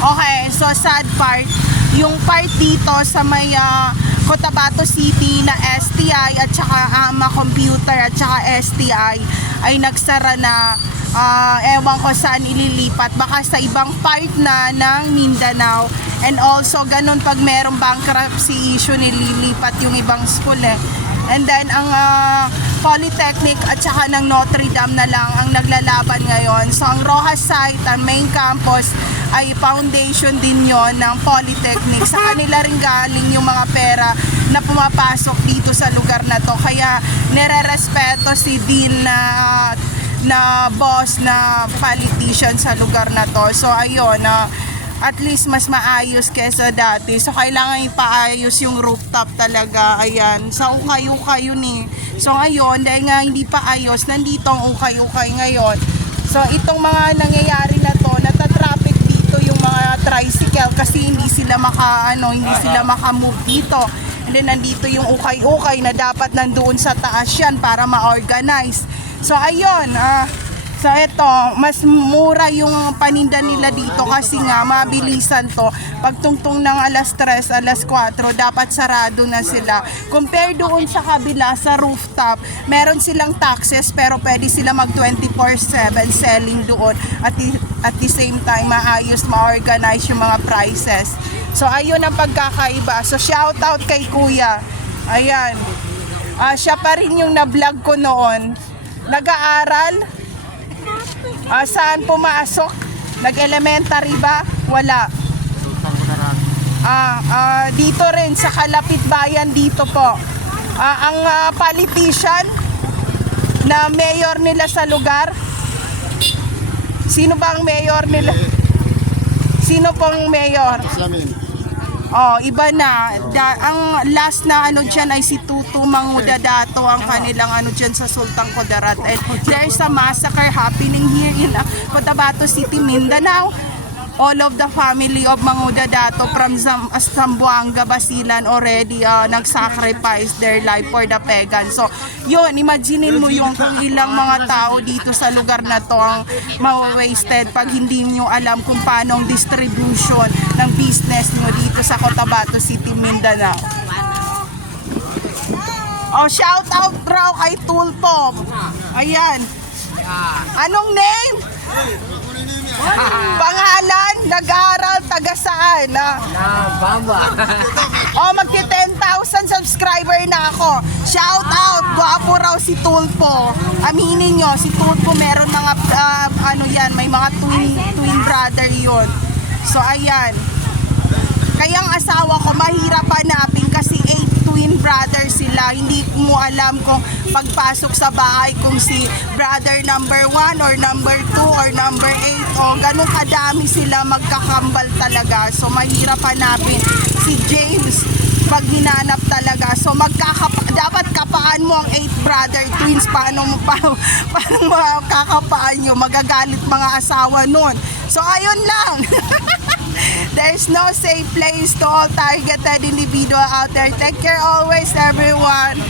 Okay, so sad part, yung part dito sa may Cotabato City na STI at saka AMA Computer at saka STI ay nagsara na. Ewan ko saan ililipat, baka sa ibang part na ng Mindanao. And also ganun pag merong bankruptcy issue, nililipat yung ibang school eh. And then ang Polytechnic at saka ng Notre Dame na lang ang naglalaban ngayon. So ang Rojas site, ang main campus, ay foundation din yon ng Polytechnic. Sa kanila rin galing yung mga pera na pumapasok dito sa lugar na to. Kaya nire-respeto si Dean na boss na politician sa lugar na to. So ayun, at least mas maayos kesa dati. So kailangan ipaayos yung rooftop talaga. Ayan, sa ukay-ukay yun eh. So ngayon, dahil nga hindi pa ayos, nandito ang ukay-ukay ngayon. So itong mga nangyayari na to, natatraffic dito yung mga tricycle kasi hindi sila maka-move dito. And then nandito yung ukay-ukay na dapat nandoon sa taas yan para ma-organize. So ayun, so ito, mas mura yung paninda nila dito kasi nga mabilisan to. Pagtungtong ng alas 3, alas 4, dapat sarado na sila. Compare doon sa kabila, sa rooftop, meron silang taxes pero pwede sila mag 24/7 selling doon. At the same time, maayos, ma-organize yung mga prices. So ayun ang pagkakaiba. So shout out kay Kuya. Ayan, siya pa rin yung na-vlog ko noon. Nag-aaral, saan pumasok? Nag-elementary ba? Wala. Dito rin sa Kalapit Bayan dito po. Ang politician na mayor nila sa lugar, sino ba ang mayor nila? Sino pong mayor? Iba na. Ang last na dyan ay si Tutu Mangudadato, ang kanilang dyan sa Sultan Kudarat. And there's a massacre happening here in Cotabato City, Mindanao. All of the family of Mangudadato from Zamboanga, Basilan already nag-sacrifice their life for the pagan. So, yun, imaginein mo yung kung ilang mga tao dito sa lugar na to ang ma-wasted pag hindi nyo alam kung paano ang distribution ng business nyo dito sa Cotabato City, Mindanao. Shout out raw kay Tulpo. Ayan. Anong name? Pangalan, nag-aaral, taga saan? Bamba. Magti 10,000 subscriber na ako. Shout out, gwapo raw si Tulpo. Aminin nyo, si Tulpo meron mga, may mga twin brother yun. So ayan. Kaya ang asawa ko mahirap hanapin kasi 8 twin brothers sila. Hindi mo alam kung pagpasok sa bahay kung si brother number 1 or number 2 or number 8 ganun kadami sila, magkakambal talaga. So mahirap hanapin si James pag hinanap talaga. So dapat kapaan mo ang 8 brother twins. Paano makakapaan nyo? Magagalit mga asawa nun. So ayun lang. There's no safe place to all targeted individual out there. Take care always, everyone.